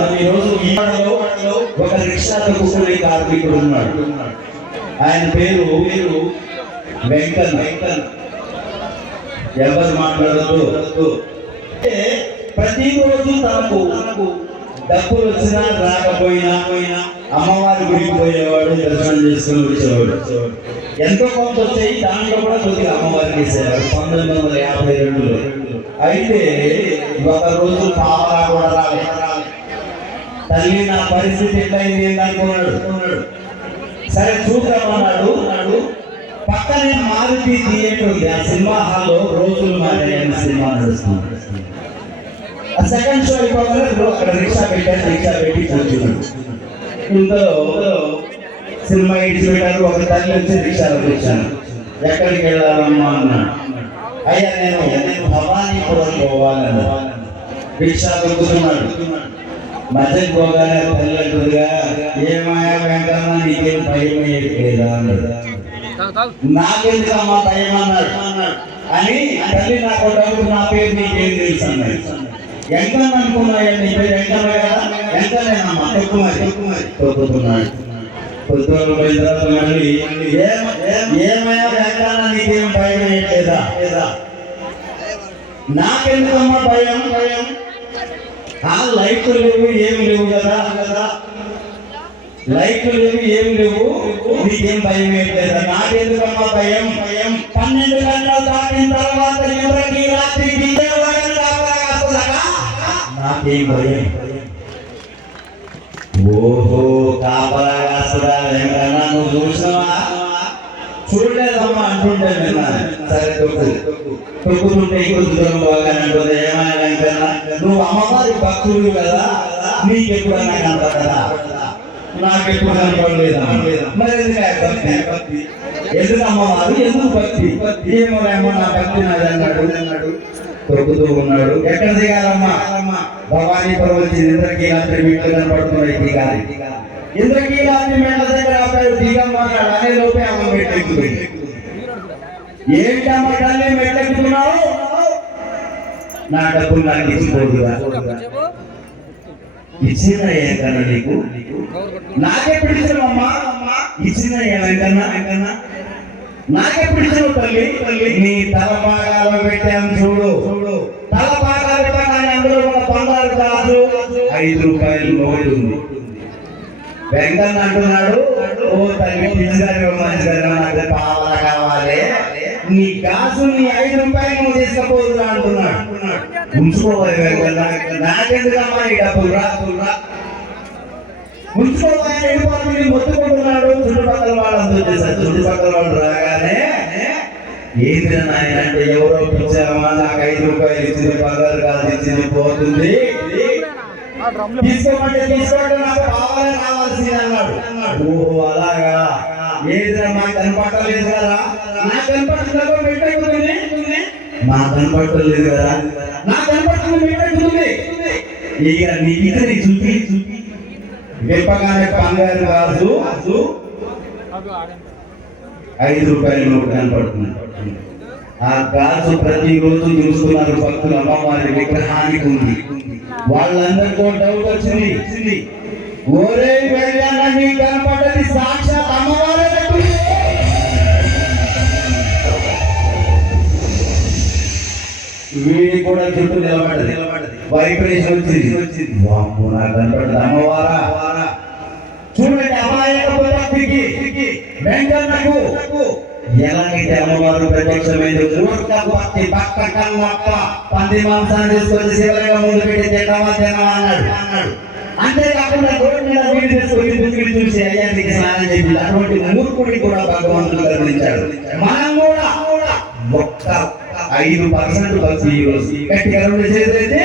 ఈరోజు ఈ ఒక రిక్షా తొక్కుకునే కార్మికుడు ఉన్నాడు. ఆయన పేరు పేరు వెంకన్. వెంకన్ ఎవరు మాట్లాడదు ప్రతిరోజు తనకు తనకు డబ్బులు వచ్చినా రాకపోయినా పోయినా అమ్మవారి గుడికి పోయేవాడు దర్శనం చేసుకుని వచ్చేవాడు. ఎంతో కొంత వచ్చాయి దాంట్లో కూడా కొద్దిగా అమ్మవారికి ఇచ్చేవాడు పంతొమ్మిది వందల యాభై రెండులో. అయితే ఒక రోజు పాపరా కూడా రాలేదు. తల్లి నా పరిస్థితి ఎట్లయింది? ఏంటనుకున్నాడు అనుకున్నాడు? సరే చూద్దామన్నాడు అన్నాడు. పక్కనే మారుతి థియేటర్ ఉంది. ఆ సినిమా హాల్లో రోజులు మారాయని సినిమా నడుస్తుంది. ఆ సెకండ్ షో అయిపోగానే అక్కడ రిక్షా పెట్టాను. రిక్షా పెట్టి కూర్చున్నాడు. ఇందులో సినిమా ఇడిచిపెట్టారు ఒక తల్లి వచ్చి రిక్షాలో కూర్చాను ఎక్కడికి వెళ్ళాలమ్మా అన్నాడు. అయ్యా నేను నేను భవానీపురం పోవాలన్నా రిక్షా దొక్కుతున్నాడు మధ్యకి పోగానే తల్లి అంటుందిగా ఏమాయా వెంకన్న నీకేం భయం వేయట్లేదా అన్నాడు నాకెందుకమ్మా భయం? అన్నాడు. అని తల్లి నాకు డౌట్ నా పేరు నీకేం తెలుసు? అన్నాడు. ఎంకన్ అనుకున్నాయా? నీ పేరు ఎంకన్న కదా? ఎంకనేనమ్మా తొక్కుమరి తొక్కుతున్నాడు. పొద్దున్న పోయిన తర్వాత మళ్ళీ ఏమ- ఏమ- ఏమయ్యా వెంకన్న నీకేం భయం వేయట్లేదా లేదా? నాకెందుకమ్మా భయం భయం? ఆ లైట్లు లేవు ఏమి లేవు కదా? కదా లైట్లు లేవు ఏమి లేవు? నీకేం భయం ఏంటా నాకెందుకమ్మా భయం? భయం పన్నెండు గంటలు దాటిన తర్వాత ఎవరికి రాత్రి నాకేం భయం. ఓహో కాపలా కాస్తుందా వెంకన్న? నువ్వు చూసినావా? చూడలేదమ్మా అంటుంటే నిన్న సరే తొక్కు. తొక్కుతుంటే ఇంకొక దూరం బాగా అంటుంది ఏమైనా కన్నా నువ్వు అమ్మవారి భక్తుడు కదా నీకు ఎప్పుడన్నా కనపడదా? నాకు ఎప్పుడు కనపడలేదా? మరి ఎందుకు భక్తి? ఎందుకు అమ్మవారు? ఎందుకు భక్తి? ఏమో ఏమో నా భక్తి నాది అన్నాడు. అన్నాడు తొక్కుతూ ఉన్నాడు. ఎక్కడ దిగాలమ్మా? భవానీ పర్వతి ఇంద్రకీలాద్రి మెట్లు కనపడుతున్నాయి దిగాలి. ఇంద్రకీలాద్రి మెట్ల దగ్గర అబ్బాయి దిగమ్మన్నాడు అనే లోపే మెట్టెక్కుతుంది ఏమిటా మతాన్ని మెట్టెక్కుతున్నావు నా డబ్బులు నాకు ఇచ్చిపోదుగా ఇచ్చిన ఏంటన్నా నీకు? నాకెప్పుడు ఇచ్చినవమ్మా ఇచ్చిన ఏమైందన్నా ఏంటన్నా నాకెప్పుడు ఇచ్చినావు తల్లి? తల్లి నీ తల భాగాలు పెట్టాను చూడు. చూడు తల భాగాలు పెట్టగానే అందులో ఉన్న బంగారు కాదు ఐదు రూపాయలు నోటు ఉంది. వెంకన్న అంటున్నాడు ఓ తల్లి పిచ్చిదారి మంచిగా పావల కావాలి. నీ కాసు నీ ఐదు రూపాయలు నువ్వు తీసుకపోదురా అంటున్నాడు. ఉంచుకోవాలి వెంకన్న నాకెందుకమ్మా ఈ డబ్బులు రా. రా ఉంచుకోవాలి వెళ్ళిపోతుంది మొత్తుకుంటున్నాడు. చుట్టుపక్కల వాళ్ళందరూ చేశారు చుట్టుపక్కల వాళ్ళు రాగానే ఏంటి నాయన అంటే ఎవరో పిచ్చామా నాకు ఐదు రూపాయలు ఇచ్చింది బంగారు కాదు ఇచ్చింది పోతుంది. తీసుకోమంటే తీసుకోండి నాకు కావాలని కావాల్సింది అన్నాడు. ఓహో అలాగా? ఏదిరా మాకు కనపట్టలేదు కదా? నాకు కనపడుతుందో పెట్టకుతుంది మా కనపట్టలేదు కదా? నాకు కనపడుతుంది పెట్టకుతుంది ఇక నీ ఇతని చూపి. విప్పగానే కాదు. ఐదు రూపాయల నోటు కనపడుతుంది. ఆ గాజు ప్రతిరోజు చూస్తున్నారు భక్తులు అమ్మవారి విగ్రహానికి ఉంది. వాళ్ళందరితో డౌట్ వచ్చింది. ఓరే వెళ్ళాన నీ కనపడ్డది సాక్షాత్ అమ్మవారే కట్టింది. వీడి కూడా చుట్టూ నిలబడ్డది. వైబ్రేషన్ వచ్చింది. వచ్చింది వామ్మో నాకు కనపడ్డది అమ్మవారా. చూడండి అమాయకపు భక్తికి వెంకన్నకు. ఎలాగైతే అమ్మవారు ప్రత్యక్షమైంది మూర్ఖ భక్తి భక్త కన్నప్ప పంది మాంసాన్ని తీసుకొచ్చి శివలింగం ముందు పెట్టి తినవా తినవా అన్నాడు. అన్నాడు అంతేకాకుండా గోడ మీద వీడి తీసుకొని దుక్కిడి చూసి అయ్యానికి స్నానం చేసి అటువంటి మూర్ఖుడిని కూడా భగవంతుడు కరుణించాడు మనం కూడా ఒక్క ఐదు పర్సెంట్ బస్సు ఈ రోజు. గట్టిగా రెండు చేతులైతే